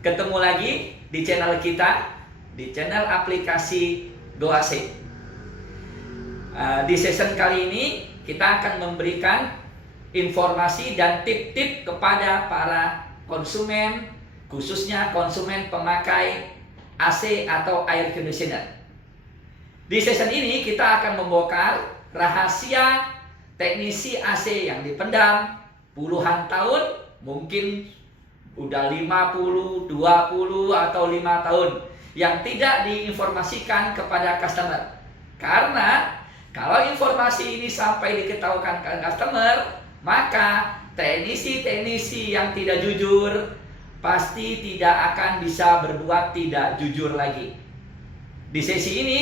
Ketemu lagi di channel kita, di channel aplikasi GoAC. Di season kali ini kita akan memberikan informasi dan tip-tip kepada para konsumen, khususnya konsumen pemakai AC atau air conditioner. Di season ini kita akan membongkar rahasia teknisi AC yang dipendam puluhan tahun, mungkin udah 50, 20 atau 5 tahun, yang tidak diinformasikan kepada customer. Karena kalau informasi ini sampai diketahukan ke customer, maka teknisi-teknisi yang tidak jujur pasti tidak akan bisa berbuat tidak jujur lagi. Di sesi ini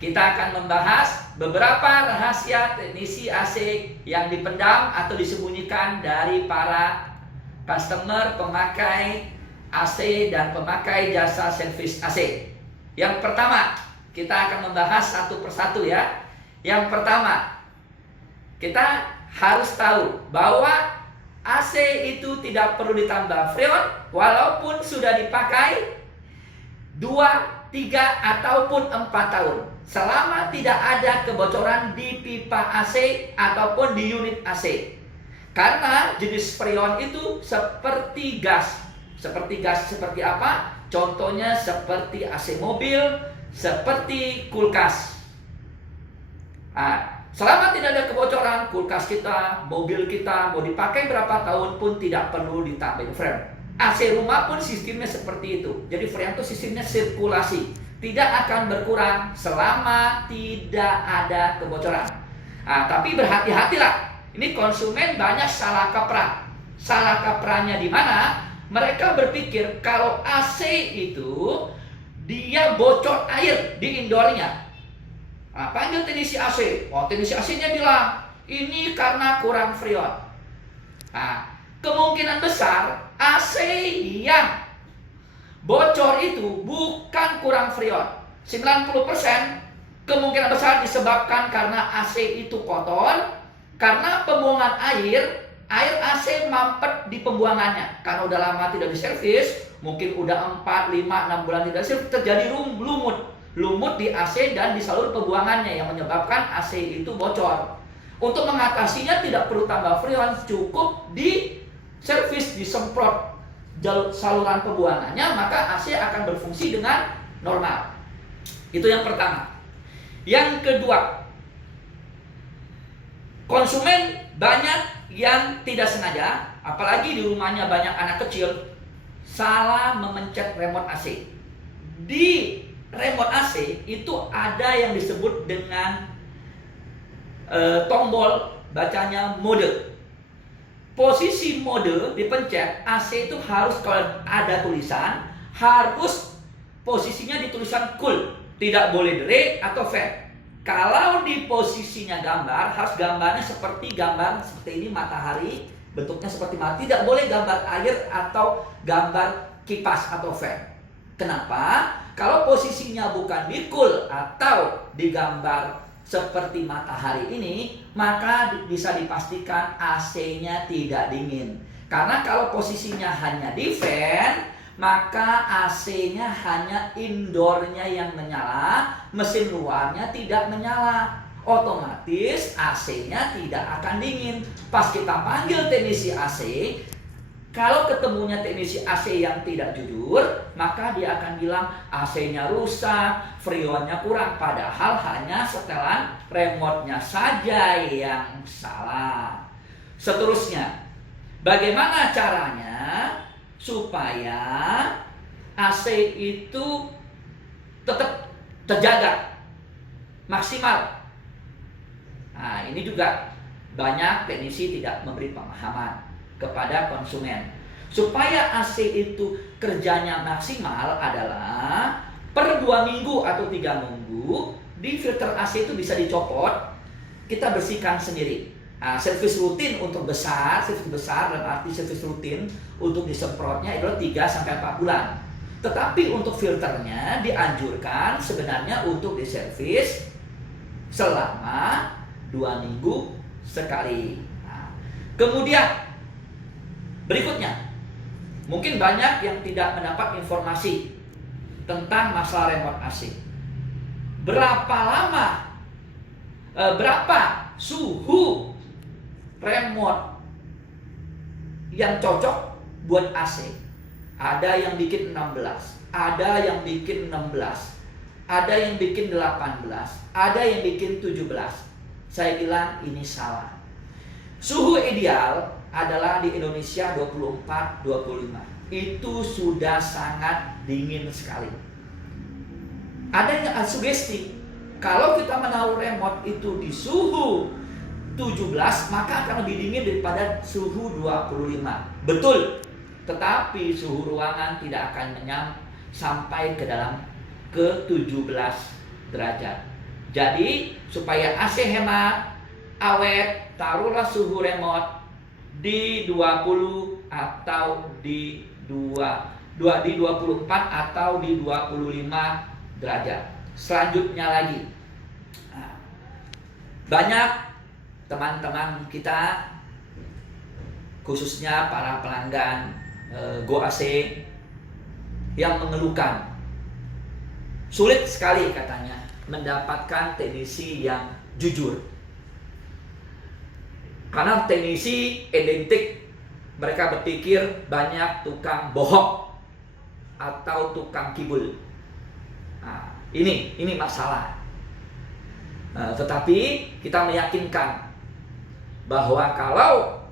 kita akan membahas beberapa rahasia teknisi AC yang dipendam atau disembunyikan dari para customer pemakai AC dan pemakai jasa servis AC. Yang pertama, kita akan membahas satu persatu ya. Yang pertama, kita harus tahu bahwa AC itu tidak perlu ditambah freon walaupun sudah dipakai 2, 3, ataupun 4 tahun. Selama tidak ada kebocoran di pipa AC ataupun di unit AC. Karena jenis freon itu seperti gas. Seperti gas seperti apa? Contohnya seperti AC mobil, seperti kulkas. Selama tidak ada kebocoran, kulkas kita, mobil kita mau dipakai berapa tahun pun tidak perlu ditambahin freon. AC rumah pun sistemnya seperti itu. Jadi freon itu sistemnya sirkulasi, tidak akan berkurang selama tidak ada kebocoran. Tapi berhati-hatilah. Ini konsumen banyak salah kaprah. Salah kaprahnya di mana? Mereka berpikir kalau AC itu dia bocor air di indoornya. Panggil teknisi AC. Teknisi AC-nya bilang ini karena kurang freon. Kemungkinan besar AC yang bocor itu bukan kurang freon. 90% kemungkinan besar disebabkan karena AC itu kotor. Karena pembuangan air AC mampet di pembuangannya. Karena udah lama tidak diservis, mungkin udah 4, 5, 6 bulan tidak diservis, terjadi lumut di AC dan di saluran pembuangannya yang menyebabkan AC itu bocor. Untuk mengatasinya tidak perlu tambah freon, cukup di servis, disemprot saluran pembuangannya, maka AC akan berfungsi dengan normal. Itu yang pertama. Yang kedua, konsumen banyak yang tidak sengaja, apalagi di rumahnya banyak anak kecil, salah memencet remote AC. Di remote AC itu ada yang disebut dengan tombol, bacanya mode. Posisi mode dipencet, AC itu harus, kalau ada tulisan, harus posisinya di tulisan cool, tidak boleh dry atau fan. Kalau di posisinya gambar, harus gambarnya seperti gambar seperti ini, matahari, bentuknya seperti matahari. Tidak boleh gambar air atau gambar kipas atau fan. Kenapa? Kalau posisinya bukan di cool atau di gambar seperti matahari ini, maka bisa dipastikan AC-nya tidak dingin. Karena kalau posisinya hanya di fan, maka AC-nya hanya indoornya yang menyala, mesin luarnya tidak menyala. Otomatis AC-nya tidak akan dingin. Pas kita panggil teknisi AC, kalau ketemunya teknisi AC yang tidak jujur, maka dia akan bilang AC-nya rusak, freonnya kurang. Padahal hanya setelan remote-nya saja yang salah. Seterusnya, bagaimana caranya supaya AC itu tetap terjaga maksimal? Ini juga banyak teknisi tidak memberi pemahaman kepada konsumen. Supaya AC itu kerjanya maksimal adalah per 2 minggu atau 3 minggu di filter AC itu bisa dicopot, kita bersihkan sendiri. Servis rutin untuk servis besar dan arti servis rutin untuk disemprotnya adalah 3-4 bulan. Tetapi untuk filternya dianjurkan sebenarnya untuk diservis selama 2 minggu sekali. Kemudian berikutnya, Mungkin banyak yang tidak mendapat informasi tentang masalah remote AC. Berapa suhu remote yang cocok buat AC? Ada yang bikin 16, ada yang bikin 16, ada yang bikin 18, ada yang bikin 17. Saya bilang ini salah. Suhu ideal adalah di Indonesia 24-25. Itu sudah sangat dingin sekali. Ada yang sugesti, kalau kita menaruh remote itu di suhu 17, maka akan lebih dingin daripada suhu 25. Betul. Tetapi suhu ruangan tidak akan sampai ke dalam ke 17 derajat. Jadi supaya AC hemat, awet, taruhlah suhu remote di 20 atau di 24 atau di 25 derajat. Selanjutnya lagi, banyak teman-teman kita, khususnya para pelanggan Go AC, yang mengeluhkan sulit sekali katanya mendapatkan teknisi yang jujur. Karena teknisi identik, mereka berpikir banyak tukang bohong atau tukang kibul. Nah, ini masalah. Tetapi kita meyakinkan bahwa kalau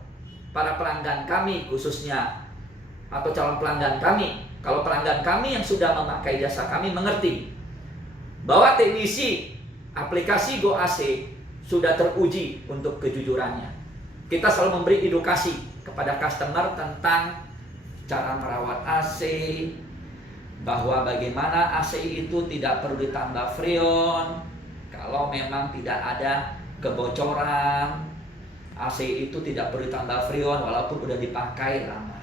para pelanggan kami khususnya atau calon pelanggan kami, kalau pelanggan kami yang sudah memakai jasa kami mengerti bahwa teknisi aplikasi Go AC sudah teruji untuk kejujurannya. Kita selalu memberi edukasi kepada customer tentang cara merawat AC, bahwa bagaimana AC itu tidak perlu ditambah freon kalau memang tidak ada kebocoran. AC itu tidak perlu ditambah freon walaupun sudah dipakai lama.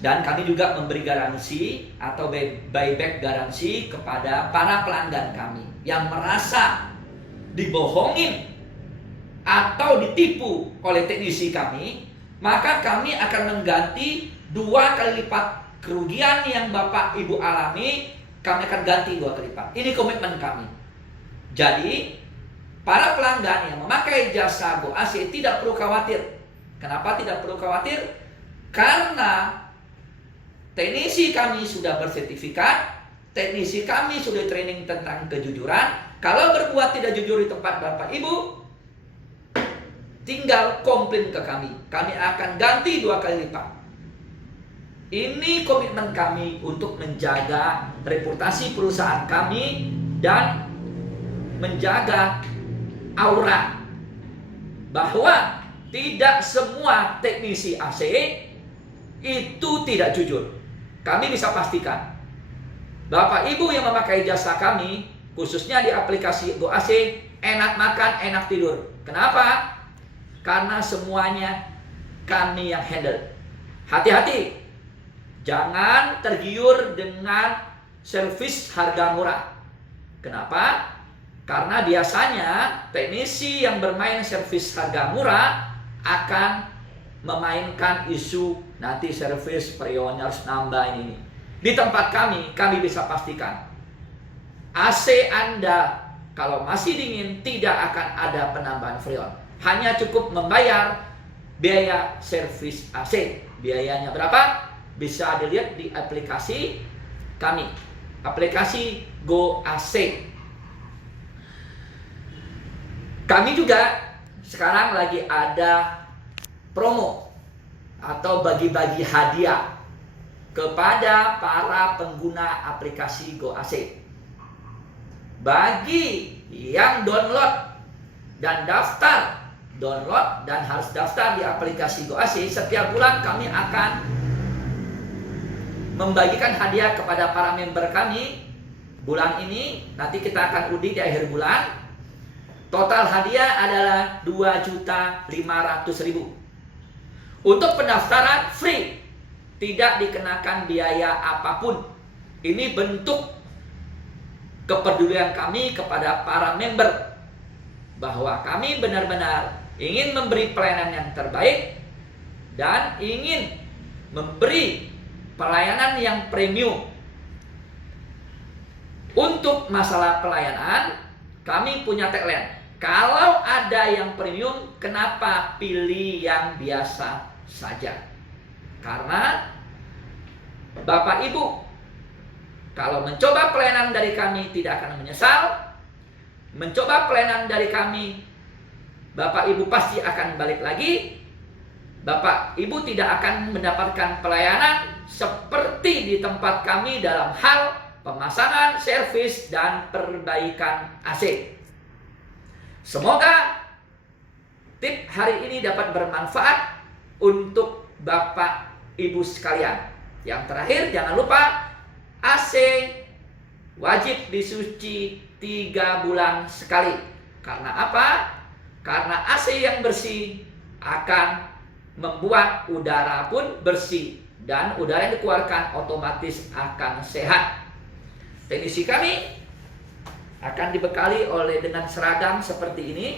Dan kami juga memberi garansi atau buyback garansi kepada para pelanggan kami yang merasa dibohongin atau ditipu oleh teknisi kami, maka kami akan mengganti 2 kali lipat kerugian yang Bapak Ibu alami. Kami akan ganti 2 kali lipat. Ini komitmen kami. Jadi para pelanggan yang memakai jasa Go AC tidak perlu khawatir. Kenapa tidak perlu khawatir? Karena teknisi kami sudah bersertifikat, teknisi kami sudah training tentang kejujuran. Kalau berbuat tidak jujur di tempat Bapak Ibu, tinggal komplain ke kami. Kami akan ganti 2 kali lipat. Ini komitmen kami untuk menjaga reputasi perusahaan kami dan menjaga aura bahwa tidak semua teknisi AC itu tidak jujur. Kami bisa pastikan Bapak Ibu yang memakai jasa kami, khususnya di aplikasi Go AC, enak makan, enak tidur. Kenapa? Karena semuanya kami yang handle. Hati-hati, jangan tergiur dengan servis harga murah. Kenapa? Karena biasanya teknisi yang bermain servis harga murah akan memainkan isu nanti servis freonnya harus nambah ini. Di tempat kami bisa pastikan AC Anda kalau masih dingin tidak akan ada penambahan freon. Hanya cukup membayar biaya servis AC. Biayanya berapa? Bisa dilihat di aplikasi kami, aplikasi Go AC. Kami juga sekarang lagi ada promo atau bagi-bagi hadiah kepada para pengguna aplikasi Go AC. Bagi yang download dan harus daftar di aplikasi Go AC, setiap bulan kami akan membagikan hadiah kepada para member kami. Bulan ini nanti kita akan undi di akhir bulan. Total hadiah adalah 2.500.000. Untuk pendaftaran free, tidak dikenakan biaya apapun. Ini bentuk kepedulian kami kepada para member bahwa kami benar-benar ingin memberi pelayanan yang terbaik dan ingin memberi pelayanan yang premium. Untuk masalah pelayanan, kami punya tagline, kalau ada yang premium, kenapa pilih yang biasa saja? Karena Bapak Ibu, kalau mencoba pelayanan dari kami tidak akan menyesal. Mencoba pelayanan dari kami, Bapak Ibu pasti akan balik lagi. Bapak Ibu tidak akan mendapatkan pelayanan seperti di tempat kami dalam hal pemasangan, servis, dan perbaikan AC. Semoga tip hari ini dapat bermanfaat untuk Bapak Ibu sekalian. Yang terakhir, jangan lupa AC wajib disuci 3 bulan sekali. Karena apa? Karena AC yang bersih akan membuat udara pun bersih, dan udara yang dikeluarkan otomatis akan sehat. Teknisi kami akan dibekali dengan seragam seperti ini,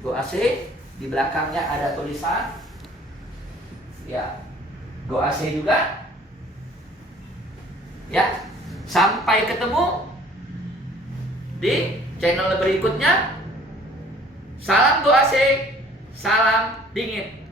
Go AC. Di belakangnya ada tulisan, ya, Go AC juga. Ya, sampai ketemu di channel berikutnya. Salam Go AC, salam dingin.